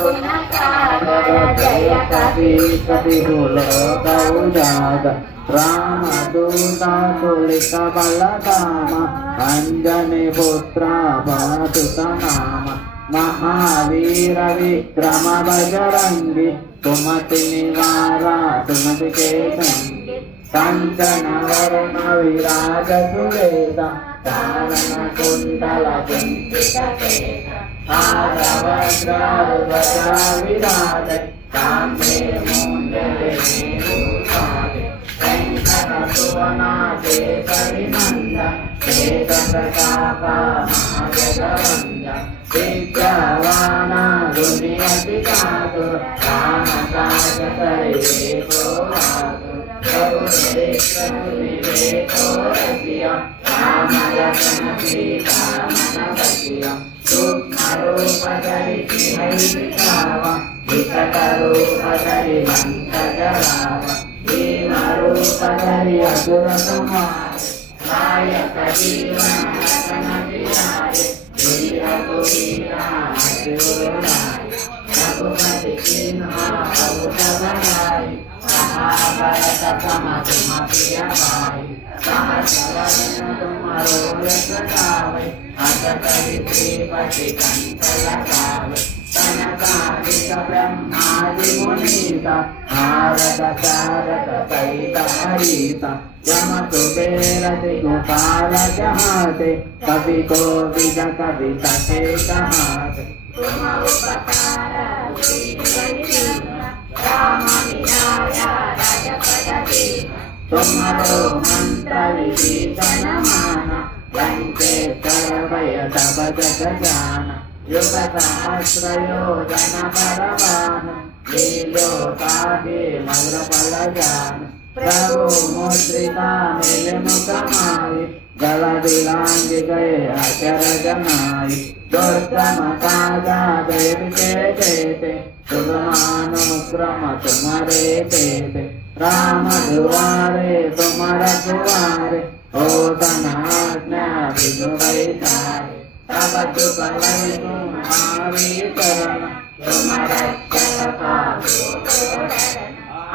गुणसागर जय कवि कविहुलोकउजागर रामदूता तुलित बलधाम अंजनी पुत्र पवनसुत नाम महावीर विक्रम बजरंगी सुमति निवारा सुमति के संगी कंचन वरण विराज सुवेदा कानन कुंडल कुंचित केसा हारवज्रध्वजा विराज कांधे मूंजले मेरुसारे वेंकटसुवना केसरी नंदन वेदप्रतापा महाजगवंदन विद्यावान गुणियति चातुर रामकाज करिबे को आतुर प्रभु विवेको रसिया राम लखन सीता मन बसिया सूक्ष्म रूप धरि सिंह दिखावा विकट रूप धरि लंक जरावा भीम रूप धरि असुर संहार नायक जीवन रतन बिहारी वीर कुबीरा रघुपति सिंह बहुत बड़ाई महाभारत सम तुम प्रिय भाई सहस्र तुम्हारो यश गावे अस कवि श्रीपति कंठ लगावे सनकादिक ब्रह्मादि मुनीसा नारद शारद सहित हरिता यम कुबेर दिगपाल जहाते कवि कोविद कविता के कहाते तुम उपकार राम मिलाया राजपद दीना तुम्हारो मंत्र विभीषण माना लंकेश्वर भय तब जग जाना युग सहस्र योजन बलवान लील्योताहि मधुर फल जान प्रभु मुद्रिका मिल मुख माहि जल दिलांग गए अचरज नाहि दुर्गम काजा देव के देते सुगमानुक्रम तुम्हारे देते राम दुआरे तुम रखवारे हो धनाज्ञा बिनु वैतारे तब चुप लय तुम्हारी शरण तुम रक्षक काहू को डरना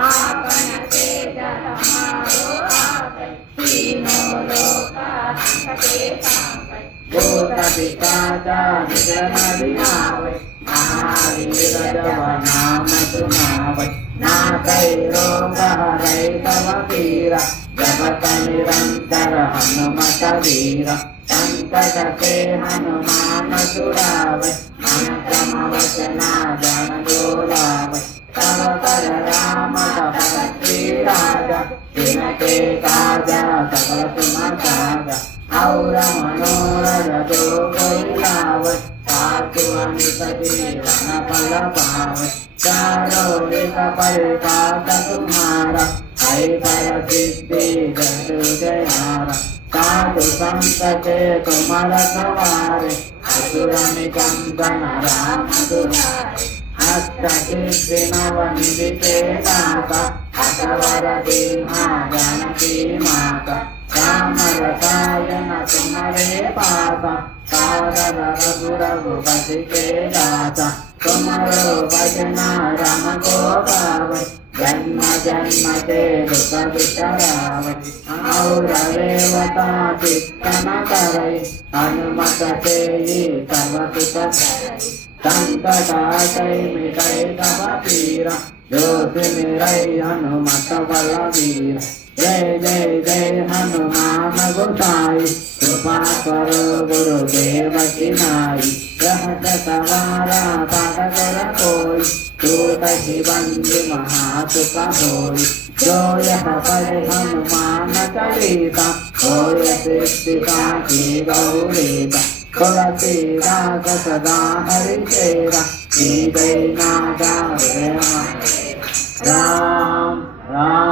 आपन तेज हमारो आपै तीनों लोक हंसते कांपै भूत पिशाच निधन दिनावै महावीर जब नाम सुनावै नाकै रोग हरै तव पीरा जपत निरंतर हनुमत वीरा संकट ते हनुमान छुड़ावै मन क्रम वचना जन जोड़ावै तव कर राम तपस्वी राजा जिनके काजा सकल तुम साजा और मनोरथ जो कोई लावै साधु अमित जीवन फल पावै चारों दिक परिपाक तुम्हारा है पर सिद्धि जगु जयारा साधु संत के तुम रखवारे असुर निकंदन राम दुलारे हस्त सिद्धि नव निधि के दाता असवर दीना जानकी माता राम रसायन तुम्हारे पासा सादर रघुपति के दाता तुम्हारो भजना राम को गावै जन्म जन्म के दुख बिसरावै और रेवता चित्त न करै हनुमत से तब सुत धरै संकट हटै मिटै तब पीरा जो सुमिरै हनुमत बलवीरा जय जय जय हनुमान गोसाई कृपा करो गुरुदेव की नाई रहत सवारा पाठ कर कोई दूत बंदी महासुख होई जो यह पढ़े हनुमान चालीसा होय सिद्धिका की गौरीता तुलसीदास सदा हरि चेरा श्री जय नादा राम राम